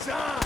It's on!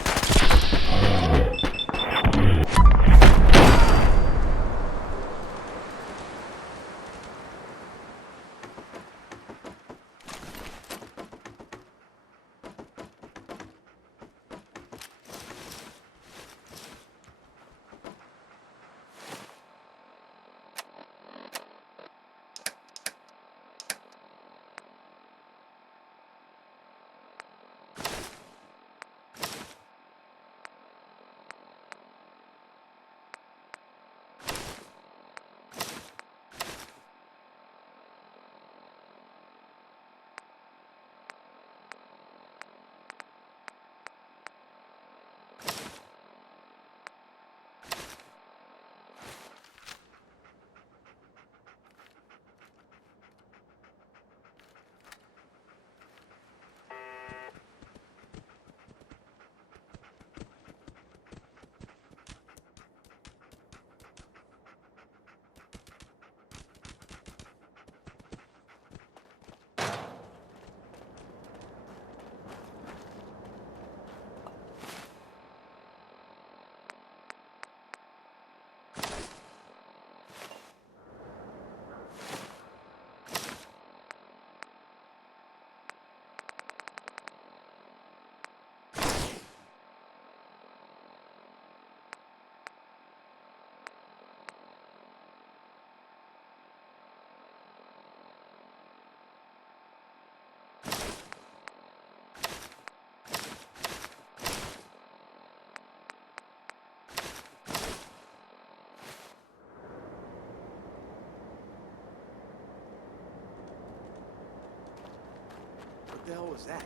What the hell was that?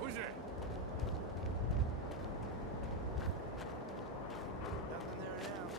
Who's there? Nothing there now.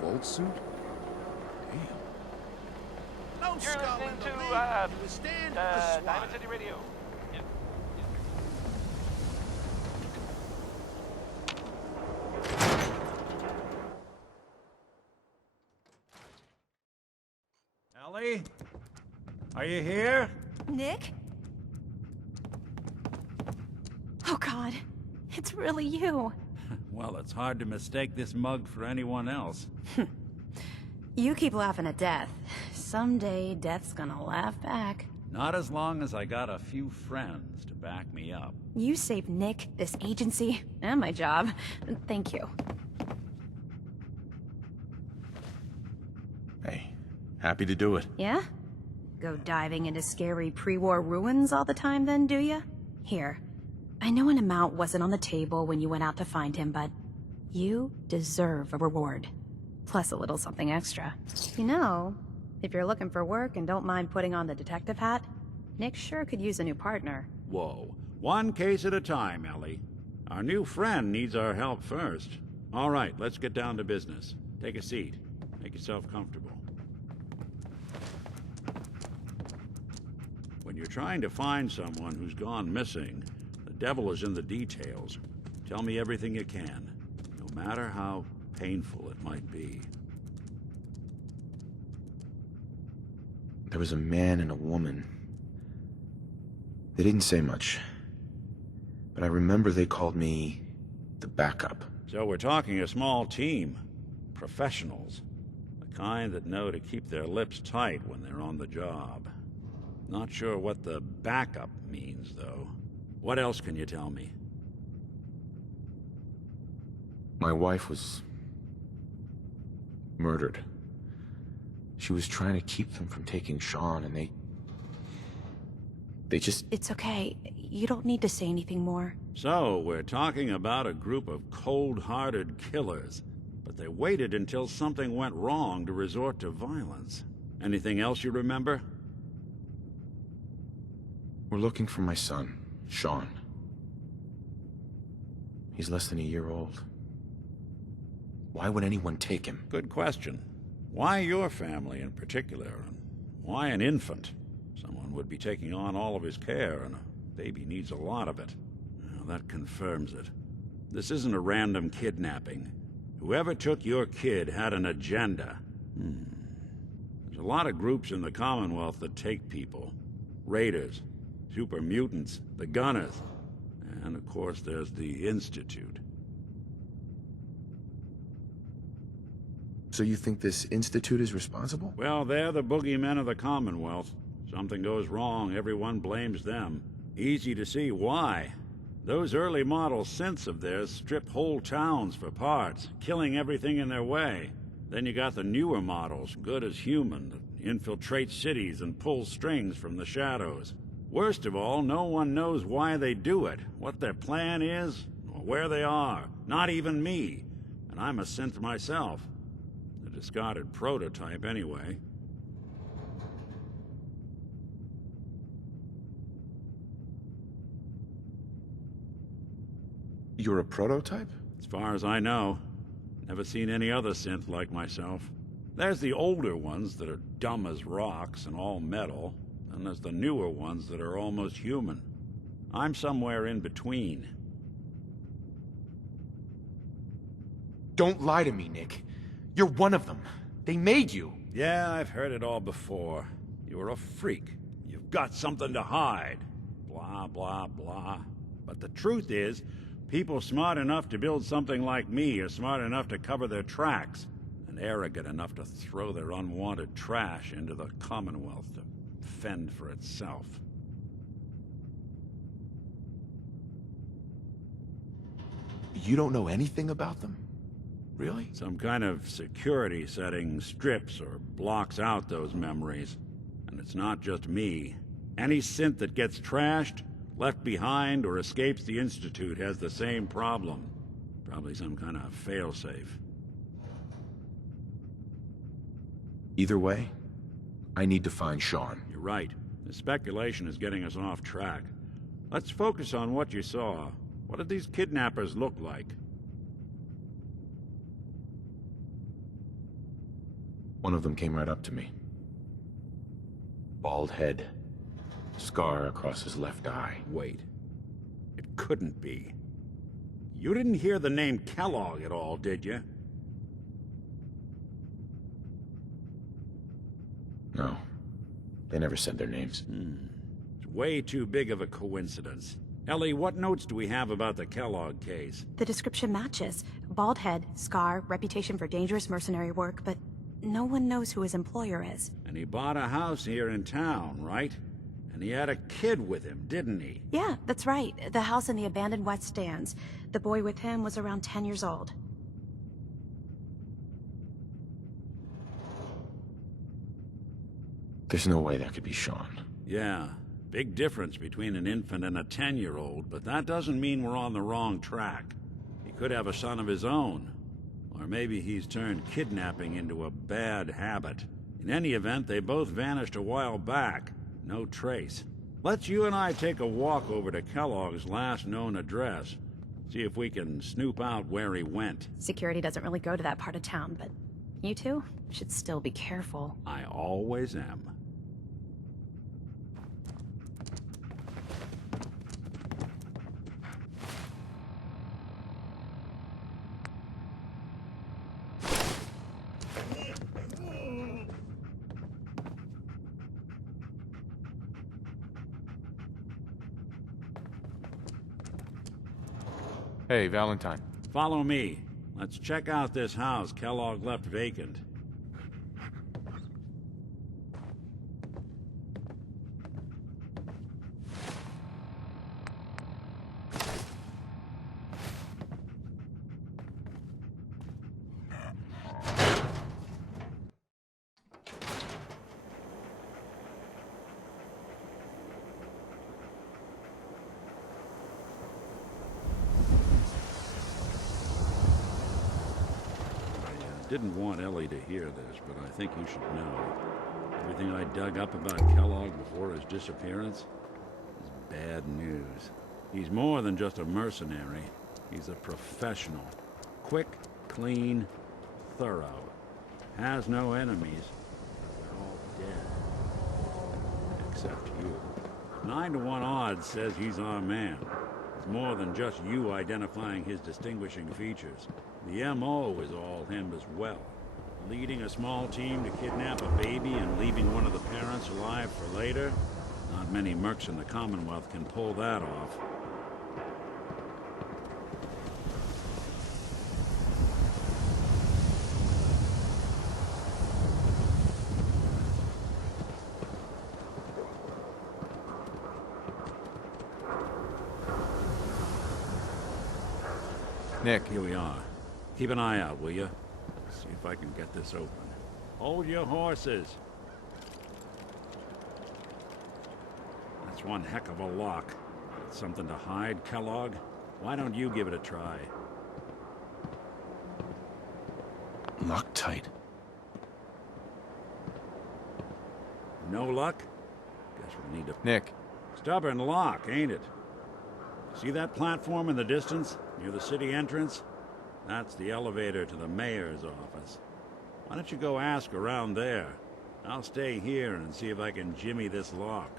vault suit? Damn. No You're skull listening in the to lid. It was stand a Diamond swat. City Radio. Yep. Ellie? Are you here? Nick? Oh God, it's really you. Well, it's hard to mistake this mug for anyone else. You keep laughing at death. Someday, death's gonna laugh back. Not as long as I got a few friends to back me up. You saved Nick, this agency, and my job. Thank you. Hey, happy to do it. Yeah? Go diving into scary pre-war ruins all the time then, do ya? Here. I know an amount wasn't on the table when you went out to find him, but you deserve a reward. Plus a little something extra. You know, if you're looking for work and don't mind putting on the detective hat, Nick sure could use a new partner. Whoa. One case at a time, Ellie. Our new friend needs our help first. All right, let's get down to business. Take a seat. Make yourself comfortable. When you're trying to find someone who's gone missing, the devil is in the details. Tell me everything you can, no matter how painful it might be. There was a man and a woman. They didn't say much, but I remember they called me the backup. So we're talking a small team. Professionals. The kind that know to keep their lips tight when they're on the job. Not sure what the backup means, though. What else can you tell me? My wife was murdered. She was trying to keep them from taking Sean, and they just... It's okay. You don't need to say anything more. So, we're talking about a group of cold-hearted killers, but they waited until something went wrong to resort to violence. Anything else you remember? We're looking for my son, Sean. He's less than a year old. Why would anyone take him? Good question. Why your family in particular, and why an infant? Someone would be taking on all of his care, and a baby needs a lot of it. Well, that confirms it. This isn't a random kidnapping. Whoever took your kid had an agenda. There's a lot of groups in the Commonwealth that take people. Raiders, super mutants, the Gunners, and of course there's the Institute. So you think this Institute is responsible? Well, they're the boogeymen of the Commonwealth. Something goes wrong, everyone blames them. Easy to see why. Those early model synths of theirs strip whole towns for parts, killing everything in their way. Then you got the newer models, good as human, that infiltrate cities and pull strings from the shadows. Worst of all, no one knows why they do it, what their plan is, or where they are. Not even me. And I'm a synth myself. The discarded prototype, anyway. You're a prototype? As far as I know. Never seen any other synth like myself. There's the older ones that are dumb as rocks and all metal, and there's the newer ones that are almost human. I'm somewhere in between. Don't lie to me, Nick. You're one of them. They made you. Yeah, I've heard it all before. You're a freak. You've got something to hide. Blah, blah, blah. But the truth is, people smart enough to build something like me are smart enough to cover their tracks, and arrogant enough to throw their unwanted trash into the Commonwealth to fend for itself. You don't know anything about them? Really? Some kind of security setting strips or blocks out those memories. And it's not just me. Any synth that gets trashed, left behind, or escapes the Institute has the same problem. Probably some kind of failsafe. Either way, I need to find Sean. You're right. The speculation is getting us off track. Let's focus on what you saw. What did these kidnappers look like? One of them came right up to me. Bald head, scar across his left eye. Wait. It couldn't be. You didn't hear the name Kellogg at all, did you? No, they never said their names. It's way too big of a coincidence. Ellie, what notes do we have about the Kellogg case? The description matches. Bald head, scar, reputation for dangerous mercenary work, but no one knows who his employer is. And he bought a house here in town, right? And he had a kid with him, didn't he? Yeah, that's right. The house in the abandoned West Stands. The boy with him was around 10 years old. There's no way that could be Sean. Yeah, big difference between an infant and a 10-year-old, but that doesn't mean we're on the wrong track. He could have a son of his own. Or maybe he's turned kidnapping into a bad habit. In any event, they both vanished a while back. No trace. Let's you and I take a walk over to Kellogg's last known address. See if we can snoop out where he went. Security doesn't really go to that part of town, but you two should still be careful. I always am. Hey, Valentine. Follow me. Let's check out this house Kellogg left vacant. Didn't want Ellie to hear this, but I think you should know. Everything I dug up about Kellogg before his disappearance is bad news. He's more than just a mercenary. He's a professional. Quick, clean, thorough. Has no enemies. They're all dead. Except you. 9 to 1 odds says he's our man. It's more than just you identifying his distinguishing features. The M.O. is all him as well. Leading a small team to kidnap a baby and leaving one of the parents alive for later? Not many mercs in the Commonwealth can pull that off. Nick. Here we are. Keep an eye out, will you? See if I can get this open. Hold your horses. That's one heck of a lock. Something to hide, Kellogg? Why don't you give it a try? Locked tight. No luck? Guess we'll need to... Nick. Stubborn lock, ain't it? See that platform in the distance, near the city entrance? That's the elevator to the mayor's office. Why don't you go ask around there? I'll stay here and see if I can jimmy this lock.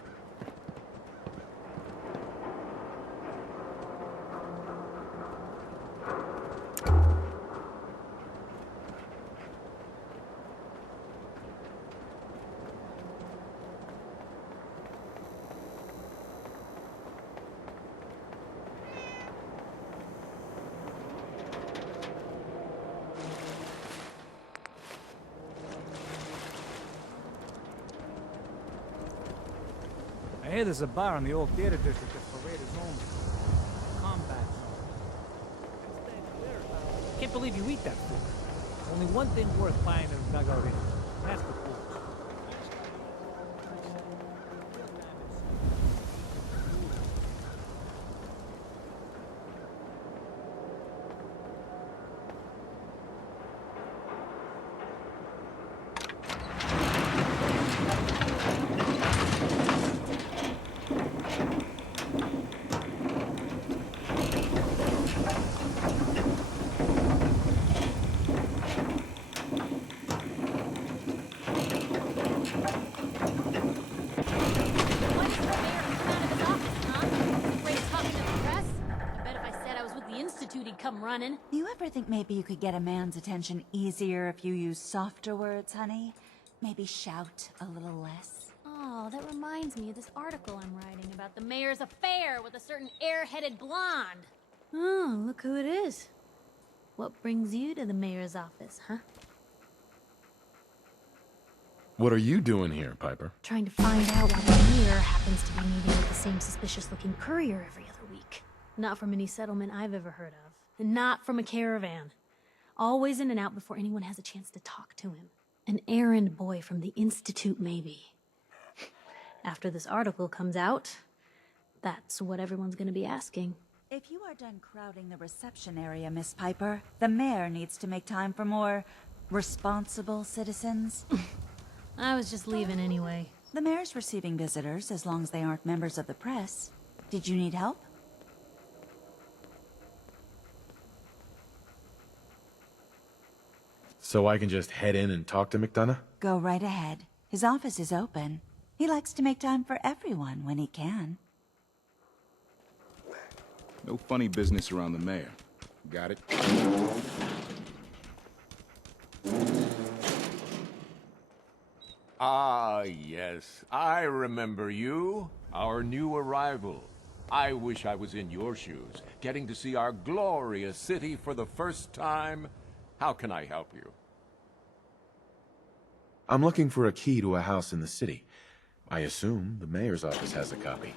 I hear there's a bar in the old theater district that's Paredes home. Combat zone. Can't believe you eat that food. Only one thing worth buying in a dugout in. That's the food. running. Do you ever think maybe you could get a man's attention easier if you use softer words, honey? Maybe shout a little less? Oh, that reminds me of this article I'm writing about the mayor's affair with a certain airheaded blonde. Oh, look who it is. What brings you to the mayor's office, huh? What are you doing here, Piper? Trying to find out why the mayor happens to be meeting with the same suspicious-looking courier every other week. Not from any settlement I've ever heard of. And not from a caravan. Always in and out before anyone has a chance to talk to him. An errand boy from the Institute, maybe. After this article comes out, that's what everyone's gonna be asking. If you are done crowding the reception area, Miss Piper, the mayor needs to make time for more responsible citizens. I was just leaving anyway. The mayor's receiving visitors as long as they aren't members of the press. Did you need help? So I can just head in and talk to McDonough? Go right ahead. His office is open. He likes to make time for everyone when he can. No funny business around the mayor. Got it? Ah, yes. I remember you. Our new arrival. I wish I was in your shoes, getting to see our glorious city for the first time. How can I help you? I'm looking for a key to a house in the city. I assume the mayor's office has a copy.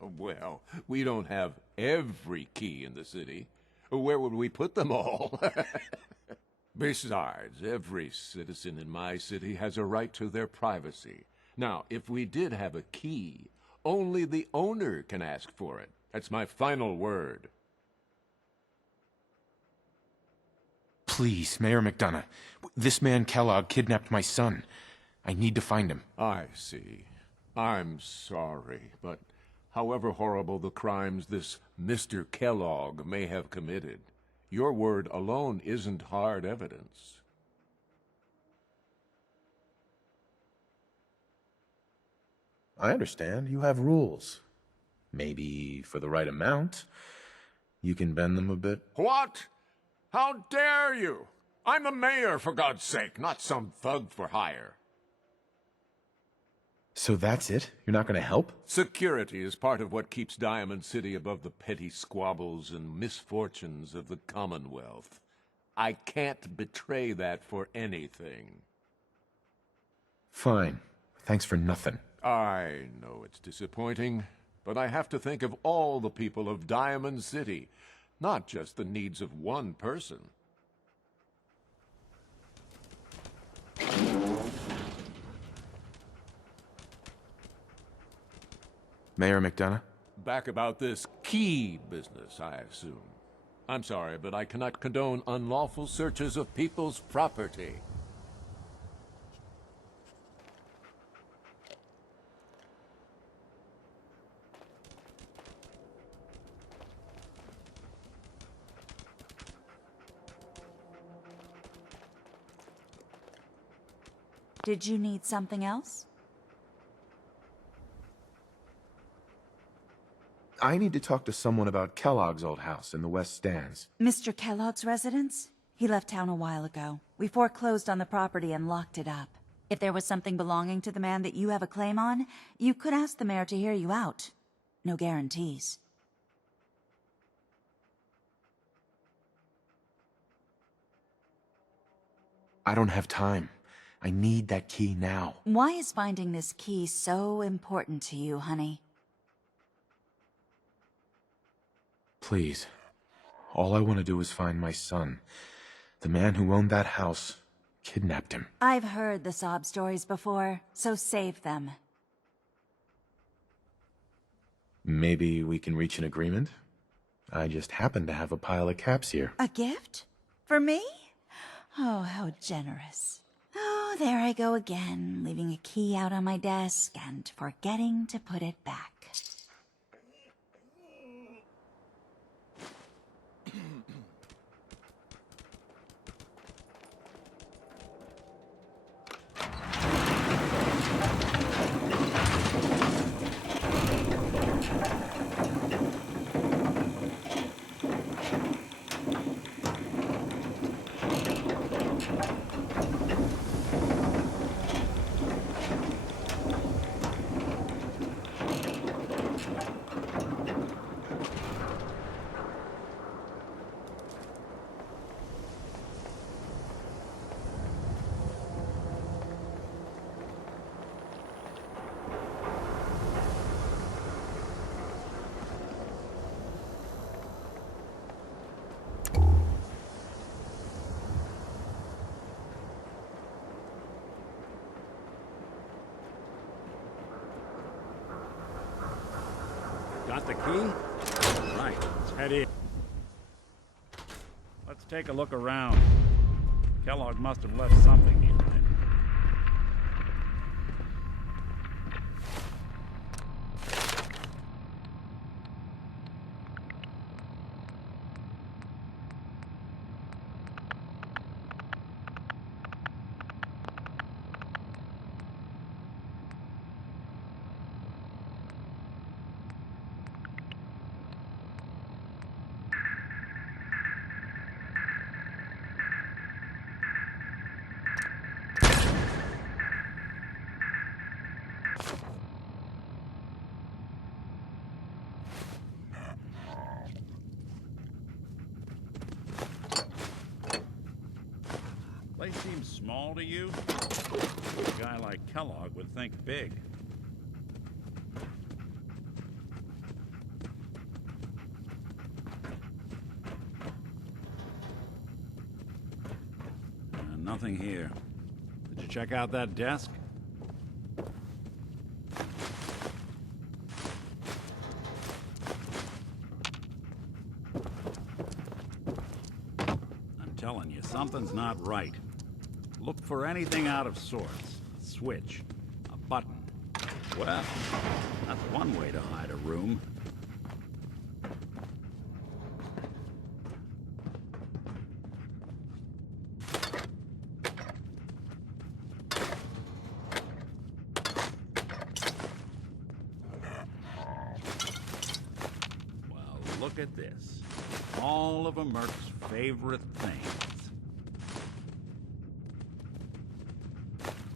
Well, we don't have every key in the city. Where would we put them all? Besides, every citizen in my city has a right to their privacy. Now, if we did have a key, only the owner can ask for it. That's my final word. Please, Mayor McDonough. This man Kellogg kidnapped my son. I need to find him. I see. I'm sorry, but however horrible the crimes this Mr. Kellogg may have committed, your word alone isn't hard evidence. I understand. You have rules. Maybe for the right amount, you can bend them a bit. What? How dare you? I'm the mayor, for God's sake, not some thug for hire. So that's it? You're not going to help? Security is part of what keeps Diamond City above the petty squabbles and misfortunes of the Commonwealth. I can't betray that for anything. Fine. Thanks for nothing. I know it's disappointing, but I have to think of all the people of Diamond City, not just the needs of one person. Mayor McDonough? Back about this key business, I assume. I'm sorry, but I cannot condone unlawful searches of people's property. Did you need something else? I need to talk to someone about Kellogg's old house in the West Stands. Mr. Kellogg's residence? He left town a while ago. We foreclosed on the property and locked it up. If there was something belonging to the man that you have a claim on, you could ask the mayor to hear you out. No guarantees. I don't have time. I need that key now. Why is finding this key so important to you, honey? Please. All I want to do is find my son. The man who owned that house kidnapped him. I've heard the sob stories before, so save them. Maybe we can reach an agreement? I just happen to have a pile of caps here. A gift? For me? Oh, how generous. Oh, there I go again, leaving a key out on my desk and forgetting to put it back. Got the key? Right, let's head in. Let's take a look around. Kellogg must have left something behind. Place seems small to you? A guy like Kellogg would think big. Nothing here. Did you check out that desk? I'm telling you, something's not right. Look for anything out of sorts. A switch, a button. Well, that's one way to hide a room. Well, look at this. All of a Merc's favorite things.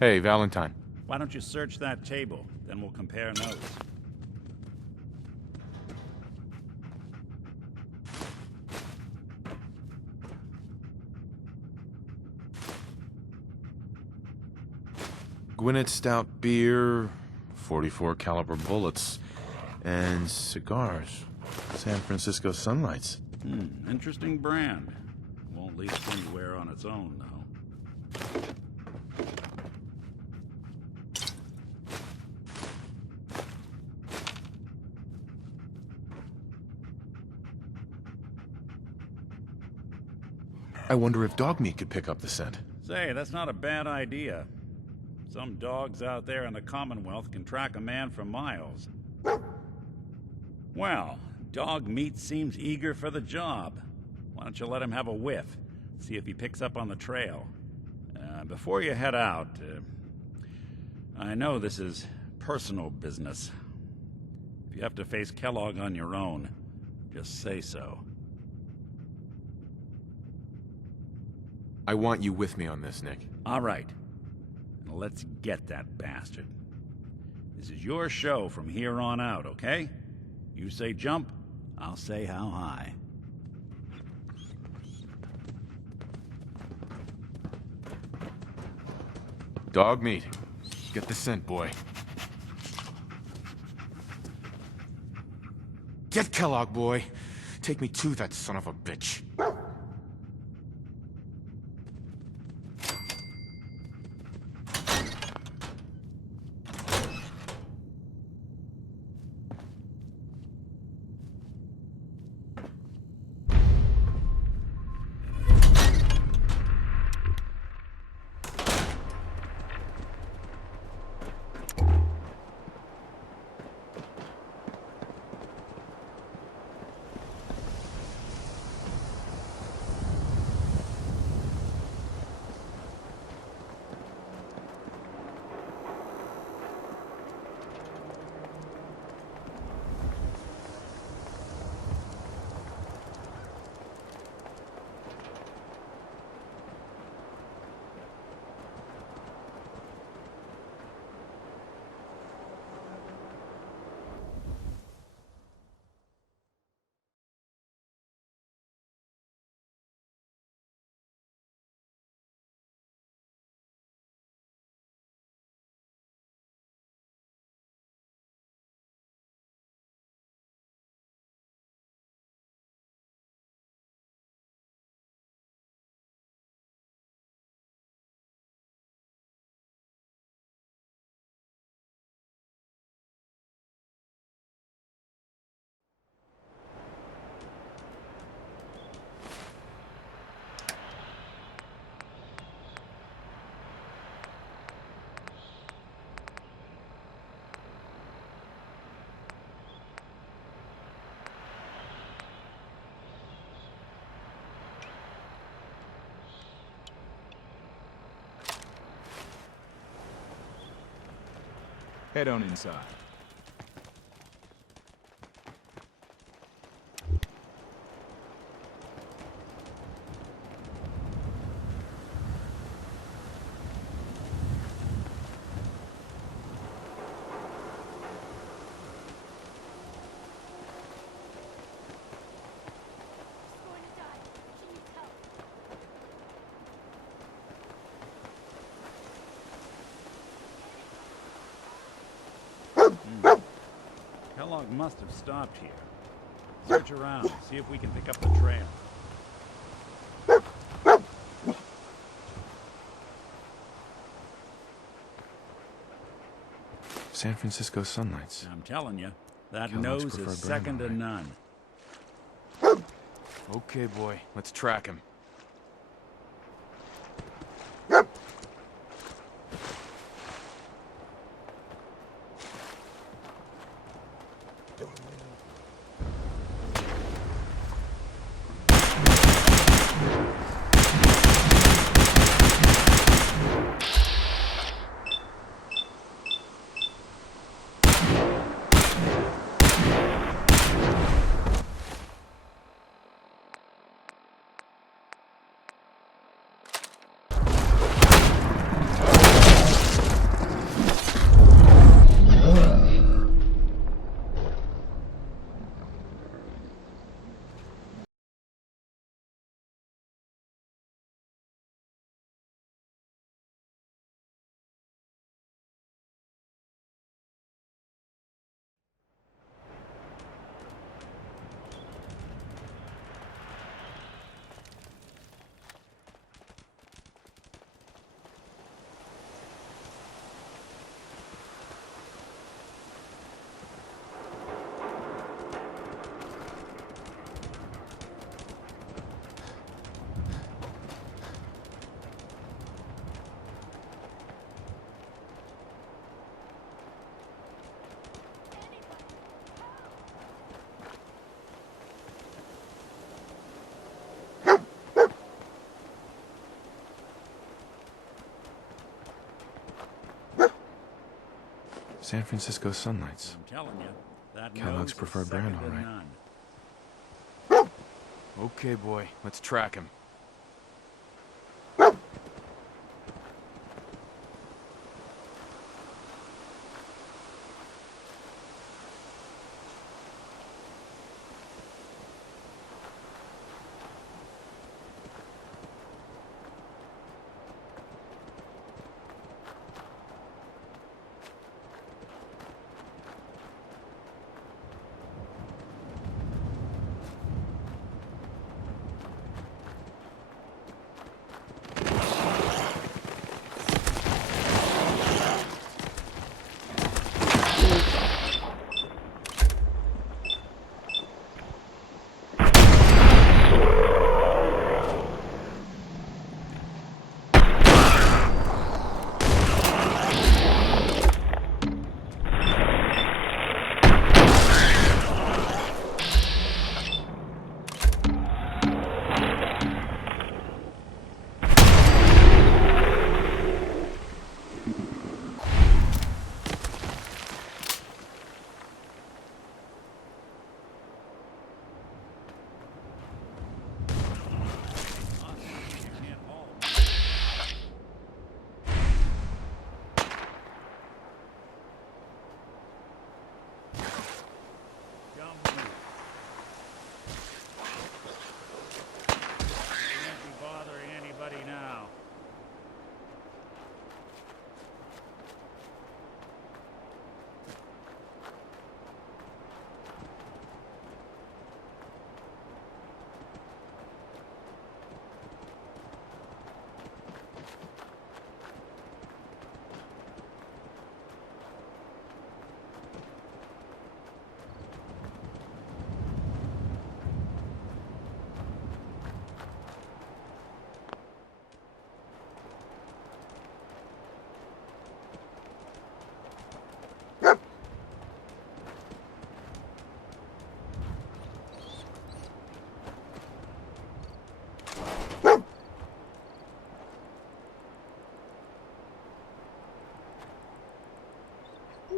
Hey, Valentine. Why don't you search that table? Then we'll compare notes. Gwinnett Stout beer, 44 caliber bullets, and cigars. San Francisco Sunlights. Interesting brand. Won't leave anywhere on its own, though. I wonder if dog meat could pick up the scent. Say, that's not a bad idea. Some dogs out there in the Commonwealth can track a man for miles. Well, dog meat seems eager for the job. Why don't you let him have a whiff? See if he picks up on the trail. Before you head out, I know this is personal business. If you have to face Kellogg on your own, just say so. I want you with me on this, Nick. All right. Now let's get that bastard. This is your show from here on out, okay? You say jump, I'll say how high. Dog meat. Get the scent, boy. Get Kellogg, boy. Take me to that son of a bitch. Head on inside. Kellogg must have stopped here. Search around, see if we can pick up the trail. San Francisco Sunlights. I'm telling you, that Kellogg's nose preferred is brand, second to all right. none. Okay, boy. Let's track him. San Francisco Sunlights. I'm telling you, that Kellogg's nose preferred is brand, second all to right. none. Okay, boy. Let's track him.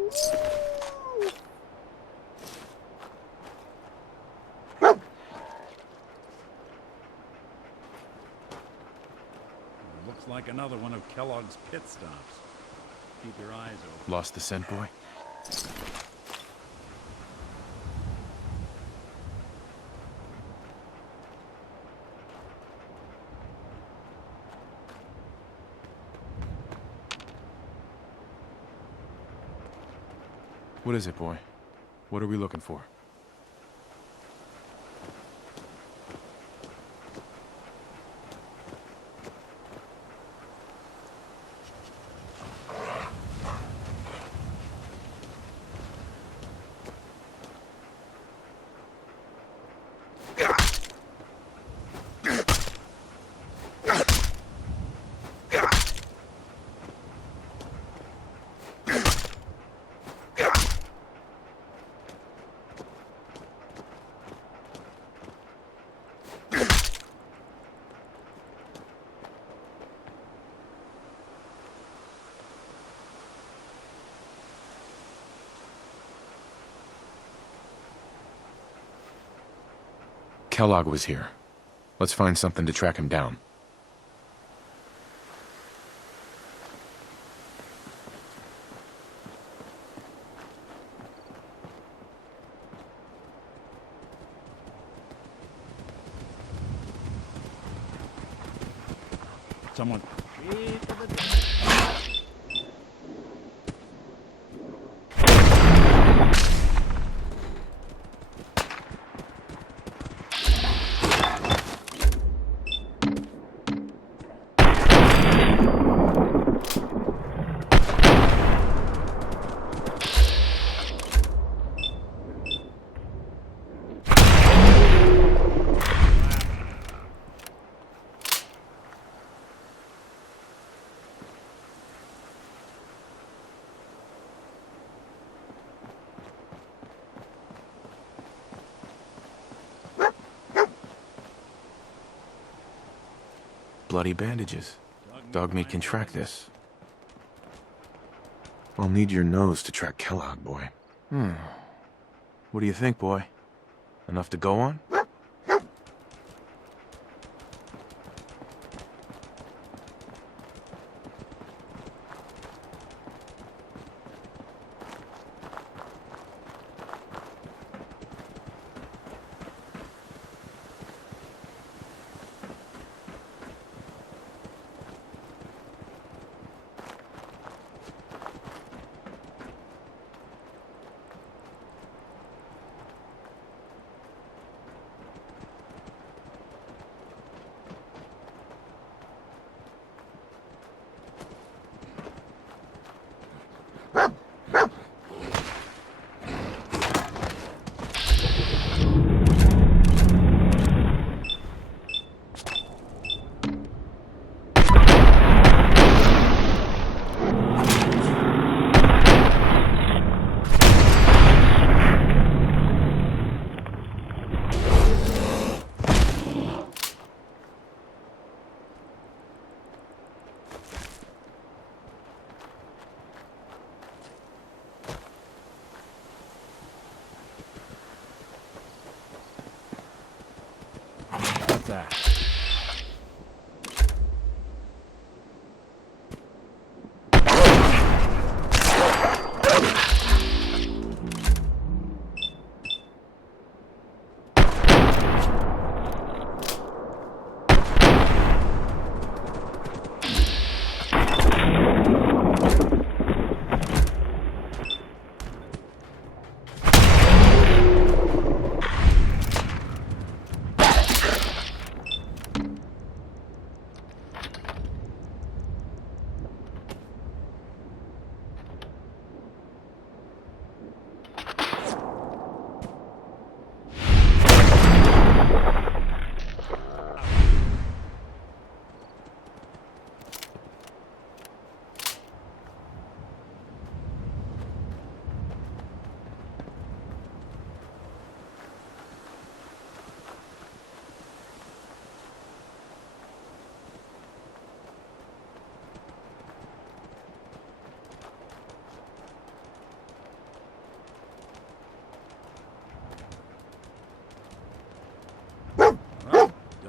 Looks like another one of Kellogg's pit stops. Keep your eyes open. Lost the scent, boy? What is it, boy? What are we looking for? Kellogg was here. Let's find something to track him down. Someone... Bloody bandages. Dogmeat can track this. I'll need your nose to track Kellogg, boy. What do you think, boy? Enough to go on? What's that?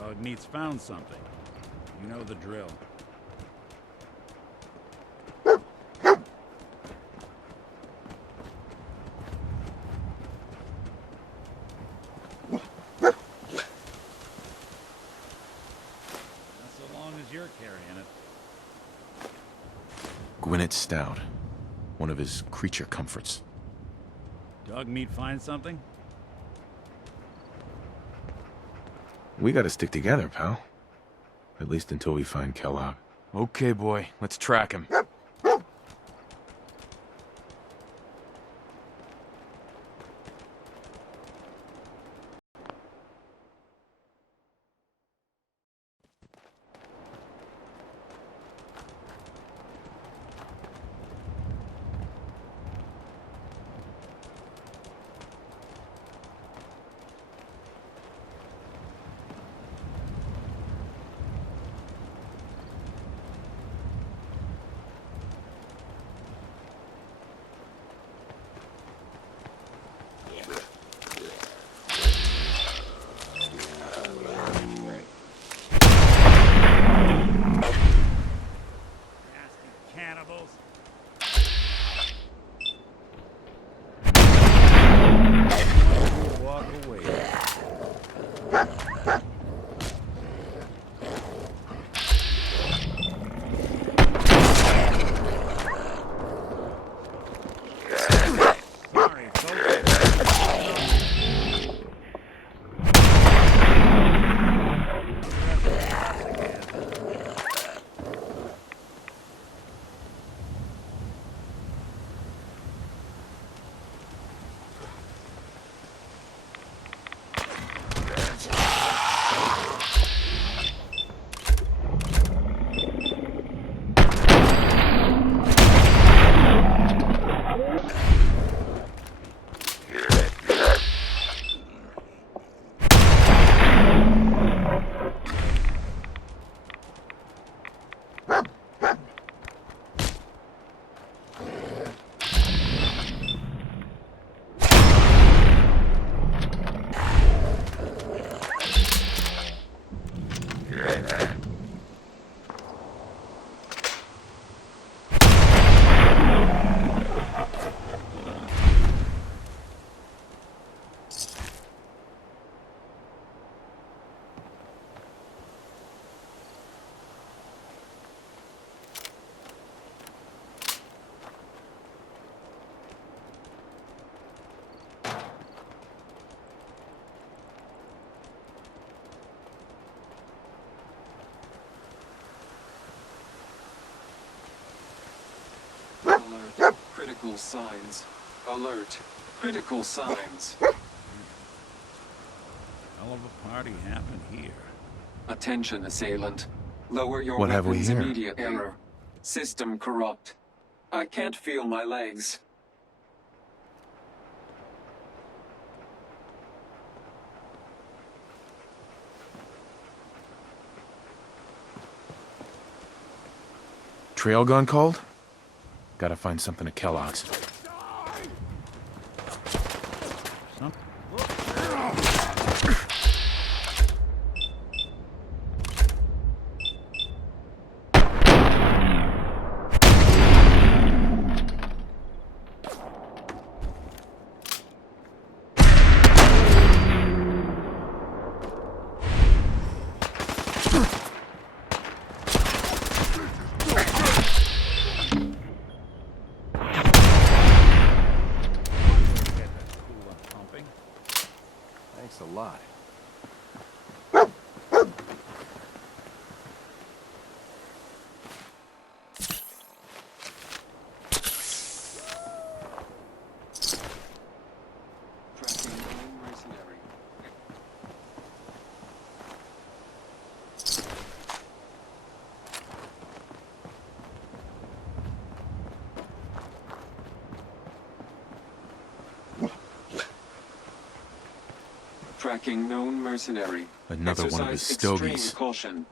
Dog meat's found something. You know the drill. You're carrying it. Gwinnett Stout. One of his creature comforts. Dog meat find something? We gotta stick together, pal. At least until we find Kellogg. Okay, boy. Let's track him. Alert. Critical signs. Alert. Critical signs. Hell of a party happened here. Attention, assailant. Lower your What have we weapons here? immediately. Error. System corrupt. I can't feel my legs. Trail gun called? Gotta find something at Kellogg's. Thanks a lot. Tracking known mercenary. Tracking known mercenary. Another one of his Exercise extreme stogies. caution.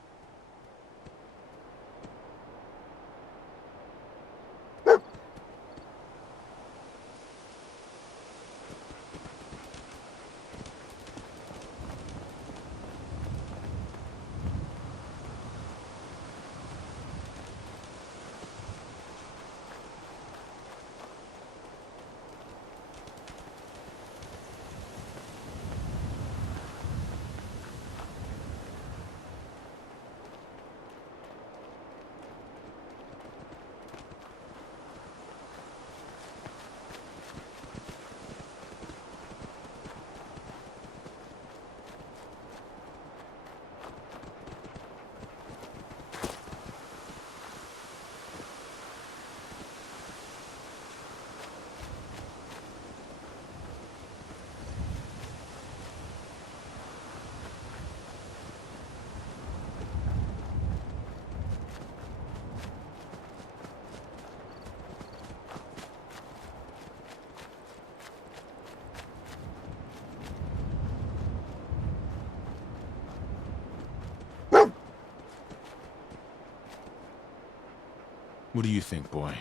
What do you think, boy?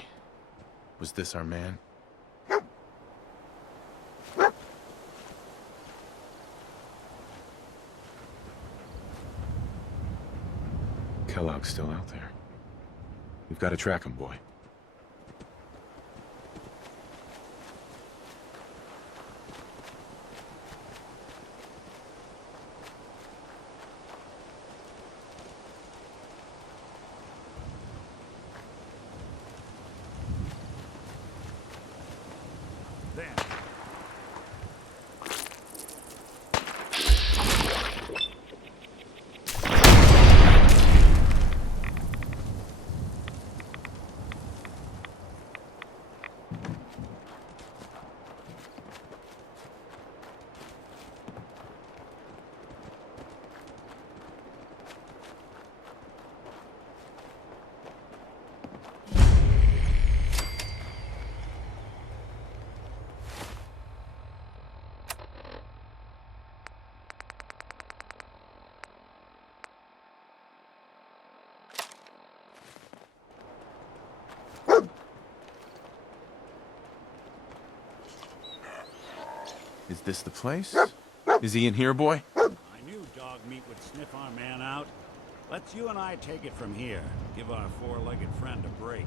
Was this our man? Kellogg's still out there. We've got to track him, boy. There. Is this the place? Is he in here, boy? I knew dog meat would sniff our man out. Let's you and I take it from here. Give our four-legged friend a break.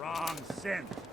Wrong synth.